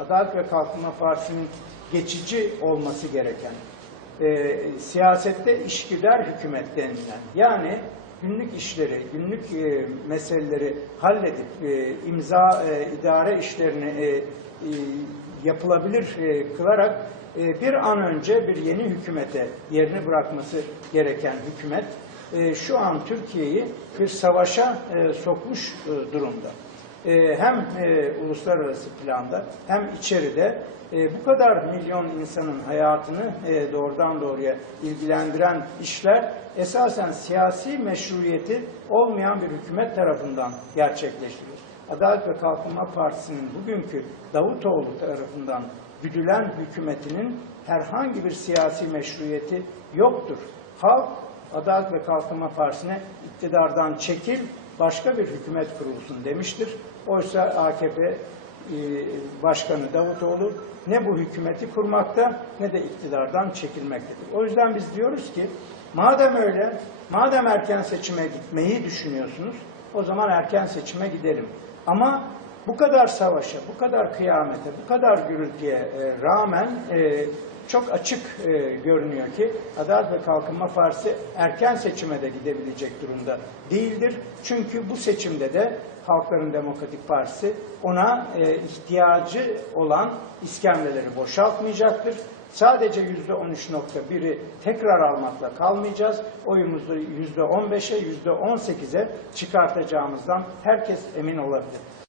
Adalet ve Kalkınma Partisi'nin geçici olması gereken, e, siyasette işgüdar hükümet denilen, yani günlük işleri, günlük e, meseleleri halledip e, imza, e, idare işlerini e, e, yapılabilir e, kılarak e, bir an önce bir yeni hükümete yerini bırakması gereken hükümet e, şu an Türkiye'yi bir savaşa e, sokmuş e, durumda. E, hem e, uluslararası planda hem içeride e, bu kadar milyon insanın hayatını e, doğrudan doğruya ilgilendiren işler esasen siyasi meşruiyeti olmayan bir hükümet tarafından gerçekleştiriyor. Adalet ve Kalkınma Partisi'nin bugünkü Davutoğlu tarafından güdülen hükümetinin herhangi bir siyasi meşruiyeti yoktur. Halk Adalet ve Kalkınma Partisi'ne iktidardan çekil, başka bir hükümet kurulsun demiştir. Oysa AKP e, Başkanı Davutoğlu ne bu hükümeti kurmakta ne de iktidardan çekilmektedir. O yüzden biz diyoruz ki madem öyle, madem erken seçime gitmeyi düşünüyorsunuz o zaman erken seçime gidelim. Ama bu kadar savaşa, bu kadar kıyamete, bu kadar gürültüye e, rağmen e, çok açık e, görünüyor ki Adalet ve Kalkınma Partisi erken seçime de gidebilecek durumda değildir. Çünkü bu seçimde de Halkların Demokratik Partisi ona ihtiyacı olan iskemleleri boşaltmayacaktır. Sadece yüzde 13.1'i tekrar almakla kalmayacağız. Oyumuzu yüzde 15'e, yüzde 18'e çıkartacağımızdan herkes emin olabilir.